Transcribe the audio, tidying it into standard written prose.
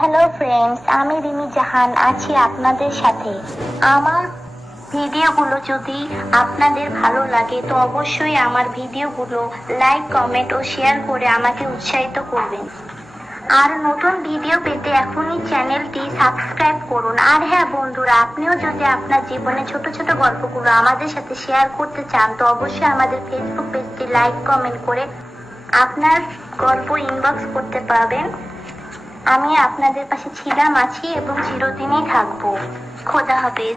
Hello friends, আমি রিমি জাহান আছি আপনাদের সাথে। আমার ভিডিওগুলো যদি আপনাদের ভালো লাগে তো অবশ্যই আমার ভিডিওগুলো লাইক, কমেন্ট ও শেয়ার করে আমাকে উৎসাহিত করবেন। আর নতুন ভিডিও পেতে এখনই চ্যানেলটি সাবস্ক্রাইব করুন। আর হ্যাঁ বন্ধুরা, আপনিও যদি আপনার জীবনে ছোট ছোট গল্পগুলো আমাদের সাথে শেয়ার করতে চান তো অবশ্যই আমাদের ফেসবুক পেজটি লাইক, কমেন্ট করে আপনার গল্প ইনবক্স করতে পারবেন। আমি আপনাদের পাশে ছিলাম, আছি এবং চিরদিনই থাকবো। খোদা হাফেজ।